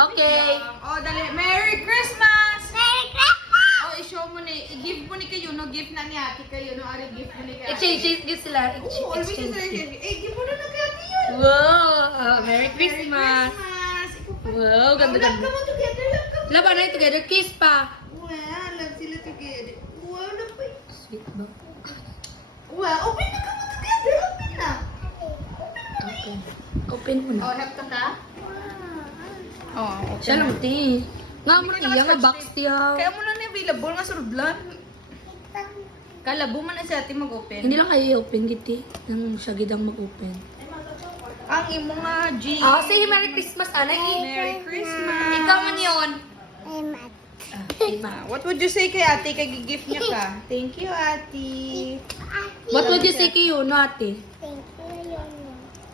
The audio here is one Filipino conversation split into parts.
Okay. Oh, dali. Merry Christmas! Merry Christmas! Oh, i-show mo ni. I-give mo ni kayo, no? Gift na ni ate kayo, no? Ari, gift mo ni kayo. Exchange sila. Oh, always Exchange. sila. Give mo na na kay ate yun. Wow! Merry Christmas! Christmas! Ikaw pa. Wow, Love ka ganda-ganda. mo together, love ka mo. Laban na together. Kiss pa. Wow, love sila together. Wow, love pa. Sweet ba? Wow, open na ka mo together. Open na. Okay. Open mo na. Oh, love ka ka? Oh, open Siya lang, ti. Nga mo Hindi na ka iya nga naka-scotch box tiya. Kaya mo lang available nga surudlan. Kalabo man na siya ate mag-open. Hindi lang kayo i-open giti. Nang siya gidang mag-open. Ang imo nga, G. Ah, say Merry Christmas, Anay. Merry Christmas. Ikaw man yun. I'm at Ima. What would you say kay ate kay gift niya ka? Thank you, ate. What would you say kay Yuno, ate? Thank you, Yono.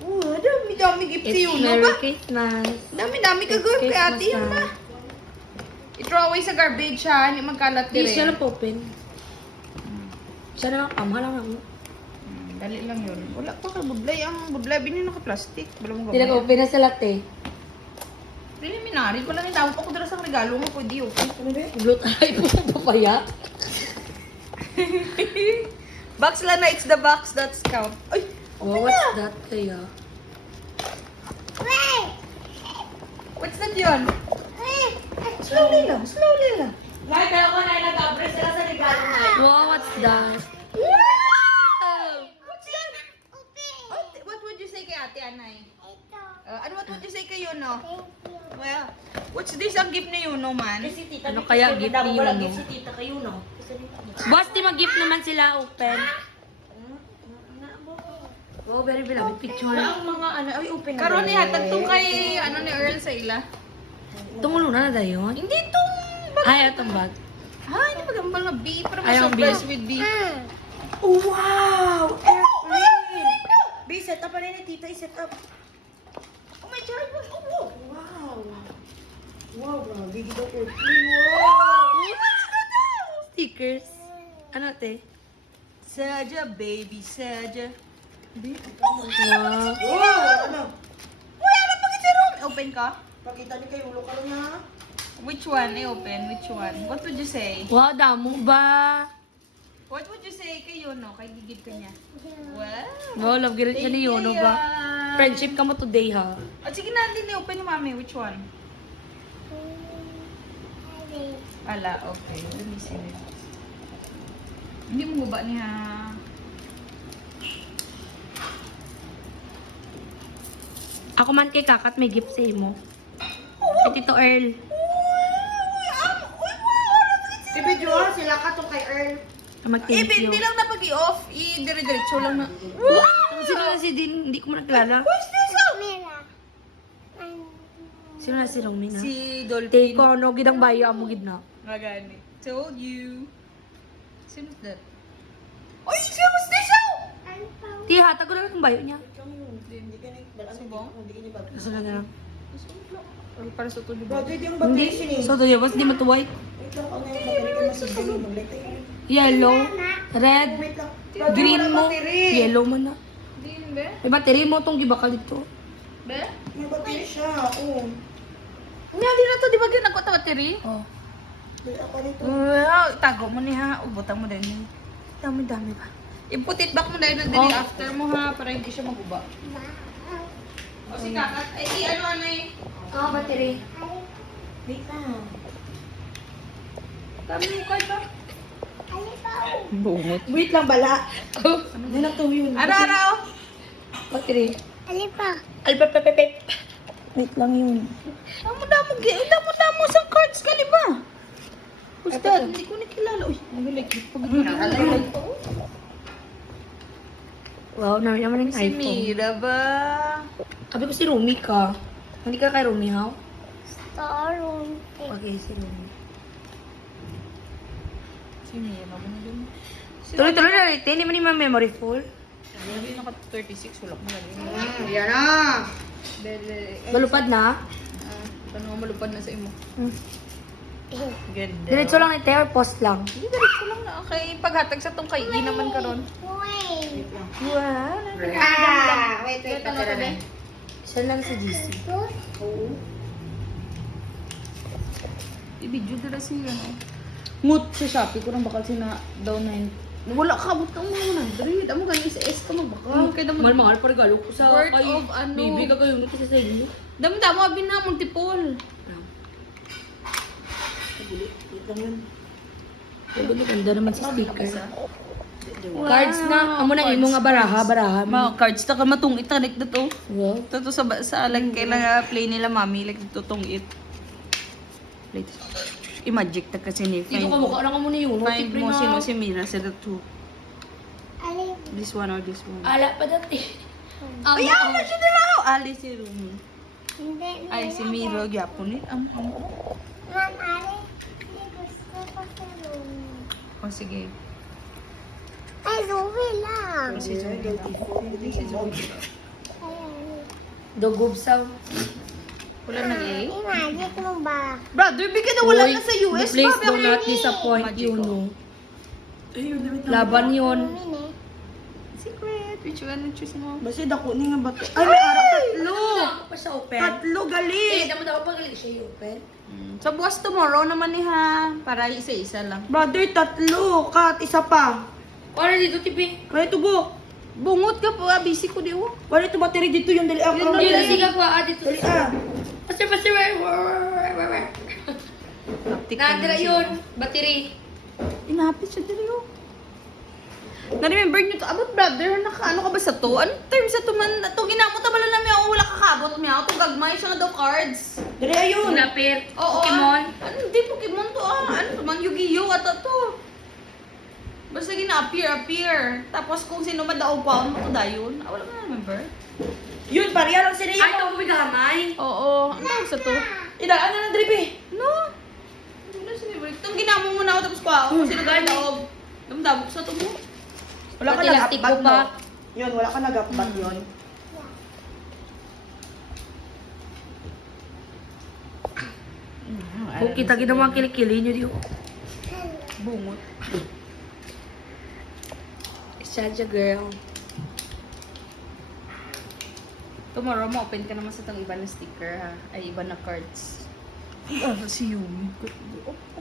Oh, dami gift si It's Yuno Merry ba? Christmas. Dami ka It's gift kay Christmas ate yun na. ba? I-throw away sa garbage ha, hindi magkalat Di, dire. siya lang open. Siya na lang, ama lang ako. Dali lang yun. Wala pa ka budlay. Ang budlay, binili naka-plastic. Wala mong Hindi nag-open na sa latte. Preliminary. Wala nang tawag ako dala sa regalo mo. Pwede okay. Bloat ay po papaya. Box lang na, it's the box that's count. Ay! Wow, what's that kaya? Wait! What's that yun? Wait! Slowly lang. Nay, kaya ko na nag-abre sila sa regalo na. Wow, what's that? What's that? What would you say kay ate, Anay? Ito. What would you say kay Yuno? Thank you. Well, what's this ang gift ni Yuno man? Ano kaya gift ni Yuno? Gift si tita kayo, no? Boss, di mag-gift naman sila open. Wow, very beloved picture. Ang mga ano, ay open na. Karon ni hatag tong kay ano ni Earl sa ila. Tumulo na na dayon. Hindi tong bag. Ay, atong bag. Ha, hindi magambal nga B para Ayaw, ma-surprise B. with B. Oh, wow! Airplane! B, set up pa rin ni tita, i-set up. Oh my God, oh. Wow! Wow, grabe, gito airplane. Wow! Stickers. Ano, te? Saja baby, Saja. Wow. Wow! Ano? Uy, ano pa si room? Open ka? Pakita ni kayo, ulo ka lang na. Which one? I-open. Which one? What would you say? Wow, damo ba? What would you say kay Yuno? Kay gigit ka niya. Wow. Wow, love ganun siya ni Yono ba? Friendship ka mo today, ha? Oh, sige na, hindi open ni mami. Which one? Ala, okay. Let me see. Hindi mo ba niya? Ako man kay Kakat may gift sa imo. Kay Tito Earl. Ibidyohan sila ka to kay Earl. Mag-thank you. Hindi lang na pag-i-off. I-dire-diretso lang na. Sino na si Din? Hindi ko man nagkilala. Mira. Sino na si Romina? Si Dolphin. Take ko, no, gidang bayo amo gid na. Magani. Told you. Sino's that? Oy, siya was this show! Ti, hatag ko na lang ang bayo niya. Hindi ka na, Subong? hindi ka niya ba? Kaso na lang. Ay, para sa tuloy ba? Bagay di ang Hindi. battery siya eh. So, to yun, di matuway. Wait lang, ano yung battery ka na sa ganyan, mag-light tayo. Yellow, red, Wait lang. green Wala mo. battery. Yellow mo na. Din, be? May battery mo itong gibakal dito. Be? May battery siya, oo. Nga, di na to. Di ba ginagawa ta battery? Oh. Wait ako nito. Wow, tago mo ni ha. Ubutan mo din. Dami-dami ba? I-put it back mo dahil nandili Oh. after mo ha, para hindi siya maguba. O si kakat, ay di ano eh. Oh, battery. Wait lang. Kami ni Koy ba? Bungot. Wait lang, bala. Hindi na to yun. Araw-araw. Battery. Alipa. Alpapapapap. Wait lang yun. Damo sa cards ka, di ba? Ustad, hindi ko nakilala. Uy, nagulik. Pag-nakalala. Wow, namin naman yung Si iPhone. Mira ba? Sabi ko si Rumi ka. Hindi ka kay Rumi, ha? Storm. Okay, si Rumi. Si Mira ba na dun? Tuloy-tuloy na rin. Hindi man yung memory full. Hindi naka 36, wala ko na rin. Yan na. Balupad na. Paano nga malupad na sa imo? Ganda. Diretso lang ito or post lang. Hindi, diretso lang na. Okay, paghatag sa tong kay naman karon. Wait. Wow. Wait, Ito na to, be. Siya lang sa GC. Oo. I-video nila siya. Ngut sa Shopee ko nang bakal sina daw 9. Wala ka, abot ka mo 100. Amo ganun sa S ka magbakal. Kaya damo. Mahal pa regalo ko sa Worth kay of ano? baby kagayon ko sa inyo. Damo abin na multiple. Ganda naman sa sticker. Cards na, amo na imo nga baraha. Mga cards ta ka matungit tanik na to. Wow. Toto sa like kailangan play nila mami like tutong it. Play. I-magic ta kasi ni Dito ka mukha lang mo na yun. Find mo sino si Mira sa the two. Alin? This one or this one. Ala pa dati. Ay, na siya nila ako. Ali si Rumi. Hindi. Ay, si Miro. Gyapon ni. Ma'am, alin? Hindi gusto ko sa room. O sige. Ay, Zoe lang. Si Zoe. Si Zoe. Ayan. Dogubsaw. Wala na eh. I-magic mo ba? Brother, bigyan na wala na sa US. Please Babi, do ako not yun eh. disappoint Magic you, ko. no. Laban yun. Mini. Secret. Which one choose mo? Basta dako ni nga bato. Ay, may araw tatlo. Ako pa sa open. Tatlo gali. Damo daw pa gali siya open. Sa bukas tomorrow naman ni ha. Para isa-isa lang. Brother, tatlo. Kat, isa pa. Para dito tipi. Kaya ito buk. Bungot ka po. Busy ko di oh. Wala ito battery dito yung dali ako. Hindi na siga pa dito. Dali ah. Pasir. Nandira yun. Battery. Inapit siya dali oh. Na-remember nyo to, abot brother, nakaano ka ba sa to? Anong term sa to man? Ito ginamot na bala namin ako, wala kakabot niya. Ito gagmay siya nga daw cards. Dali ayun. Sinapit. Oo. Pokemon. Ano, hindi Pokemon to Ano to man, Yu-Gi-Oh! Ata to. Basta gina-appear. Tapos kung sino man daw pa, ano to dayon? Wala ka na-remember? Yun, pariya lang sila Ay, yun. ito ko may gamay. Oo. Ano tawag sa to? Idaan na ng drip eh. No. Ano sinibig? Itong ginamo mo na ako tapos kwa. Kung sino gano'n daog. Damdamok sa to mo. Wala ka Pati lastik nag-upbat ko pa. no? Yun, wala ka nag-upbat yun. Kung kita ginawa ang kilikili nyo diyo. Bungot. Sadya girl. Tomorrow mo open ka naman sa itong iba na sticker ha. Ay, iba na cards. Ah, si Yumi.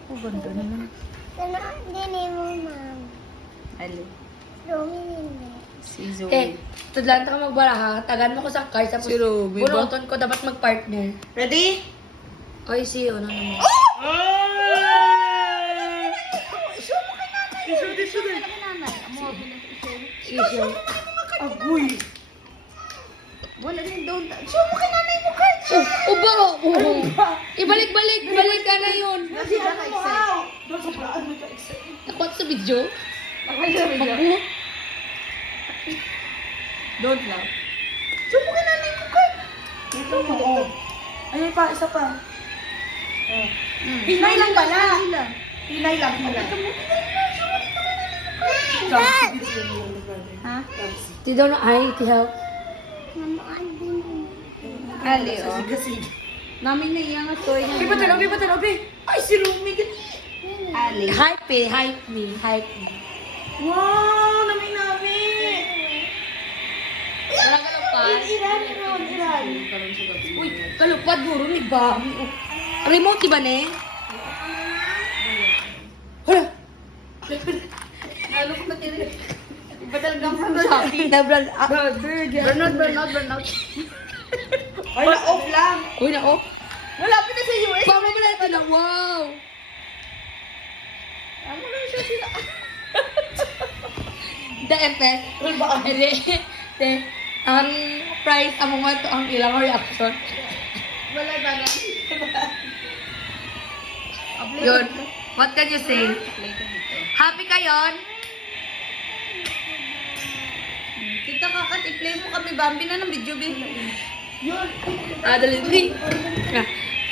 Oh, ganda naman. Sana, hindi mo, ma'am. Ali. Zoe hindi. Si Zoe. Eh, tudlan ka magbaraha. Tagan mo ko sa card. Tapos Si Ruby ba? bunuton ko dapat mag-partner. Ready? Oy, si ano naman. Si siya. Agoy. Wala din doon. Show mo kay nanay mo cards. Uba! Ibalik-balik! Balik ka na yun! Kasi naka-excite. Doon sa paraan mo ka-excite. Takot sa video? Magbuhat. Don't laugh. Show mo kay nanay mo cards. Ito mo, oh. Ayun pa, isa pa. Oh. Hinay lang pala. Hinay lang pala. Ha? Di daw na ay, ti help. Namaan din. Ali, oh. Kasi. Namin na iyang toy. Biba talo, be. Ay, si Rumi. Ali. Hype eh, hype me, hype me. Wow, namin. Wala ka lang pa. Iran. Uy, kalupad guro ni ba? Remote di ba ne? Hala! Ano ko na tiri? Iba talagang from Shopee. Nabral. Burnout. Ay, na-off lang. Uy, na oh. Malapit na sa US. Paano mo natin na? Wow! Ano lang siya sila? The effect. Hindi. Hindi. Ang price, ang mga ito, ang ilang reaction. Wala ba na? Yun. What can you say? Happy ka yon? Kita kakat, i-play mo kami. Bambi na ng video, B. Dali.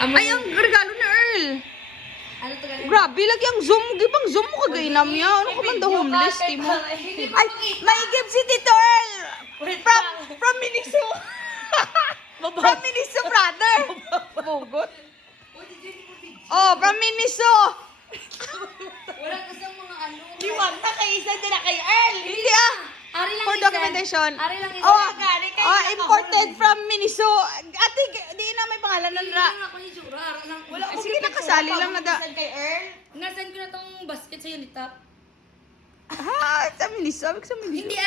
Ay, ang regalo na Earl. Ano to ganun? Grabe, lagi ang zoom. Gibang zoom mo kagainam niya. Ano ka man the homeless, Timo? Ay, may gift si Tito Earl. From Miniso. From Miniso, brother. Bugot. Oh, from Miniso. Wala kasi ang mga ano. Liwag na kay isa dyan na kay Earl. Hindi ah. Ari lang For isa. documentation. Ari lang isa. Oh, imported from Miniso. Ate, di na may pangalan ng Wala ako ni Jura. Ari lang. Sige na kasali lang na da. Bisan kay Earl. Nasaan ko na tong basket sa unita? Ha, sa minis. Sabi ko sa minis. Hindi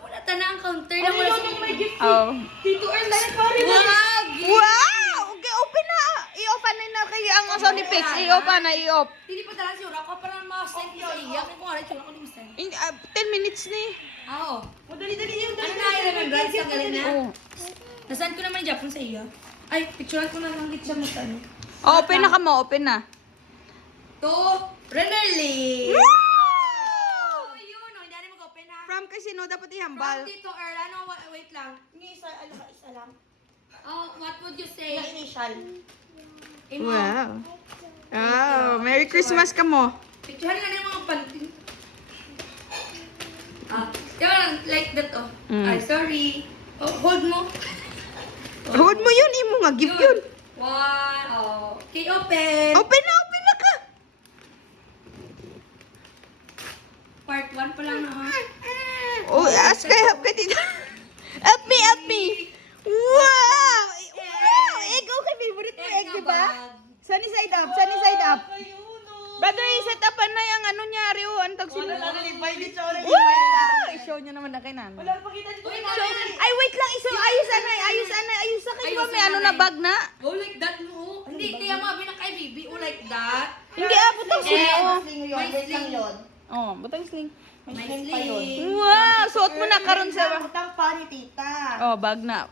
wala ta na ang counter na wala sa may gift. Oh. Tito Earl, dahil pare na. Wag! Wow! Okay, open na. I-open na kaya ang Sony Pix. I-open na, i-off. Hindi pa talaga sura ko para ma-send ko sa iya. Kaya kung ano sura ko di mo-send. 10 minutes ni. Oo. O, dali-dali yun. Ano na i-remembrance ka galing na? Oh. Nasaan ko naman yung Japon sa iya? Ay, picturean ko na lang dito siya mo sa ano. Open na ka mo, open na. To, Renerly! Wow! Oh, yun, hindi na mag-open ha. From Casino, dapat From ihambal. Tito Earl, ano, wait lang. Isa, ano ka, isa lang. Oh, what would you say? Na initial. Imo, Wow. Oh, Merry Christmas ka mo. picturean nga na yung mga pantin. Yun, like that, oh. Mm. Ay, sorry. Oh, hold mo. Hold mo yun, imo nga, gift yun. One, okay, open. Open na ka. Part 1 pa lang na, ha? Oh, ask kay help ka dito. Help me. Wow! Wow! Egg, okay, favorite mo egg, di ba? Sunny side up. Kayo, no. Brother, set up na yung ano niya, Rio. Ang tag Wala lang, nalipay dito. Wala Wow! I-show niyo naman na kay nanay. Wala pakita dito. Uy, Wala. nanay. Ay, wait lang. Ayos sa kay Ayos, may ano na nanay. bag na. Oh, like that, no? Hindi, kaya mga binakay, baby. Oh, like that. Hindi, butang sling. And- Oh. Sling yun, wait lang yun. Oh, butang sling. May sling pa yun. sling. Wow! Suot mo na karon sa... Utang pa ni tita. Oh, bag na.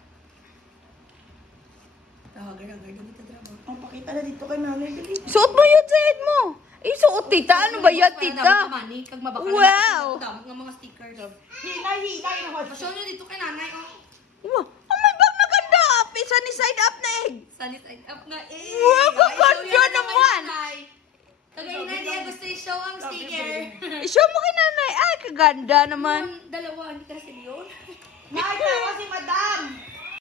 Tawagan, dito trabaho. Ang pakita na dito kay nanay. Dali. Suot mo yun sa head mo. Suot, tita. Ano ba yan, tita? Mani, kag mabaka Wow! Damot ng mga stickers. Hinay na Show nyo dito kay nanay, oh. Wow! Oh, may bag na ganda. Pisa ni side up na egg. Sunny side up na, eh. Wow, Ay, show ganda yan naman. nanay. Kagaina niya gusto i-show ang sticker. I-show mo kay nanay. Ay, kaganda naman. Dalawa, hindi kasi yun. Ay, tawa si madam.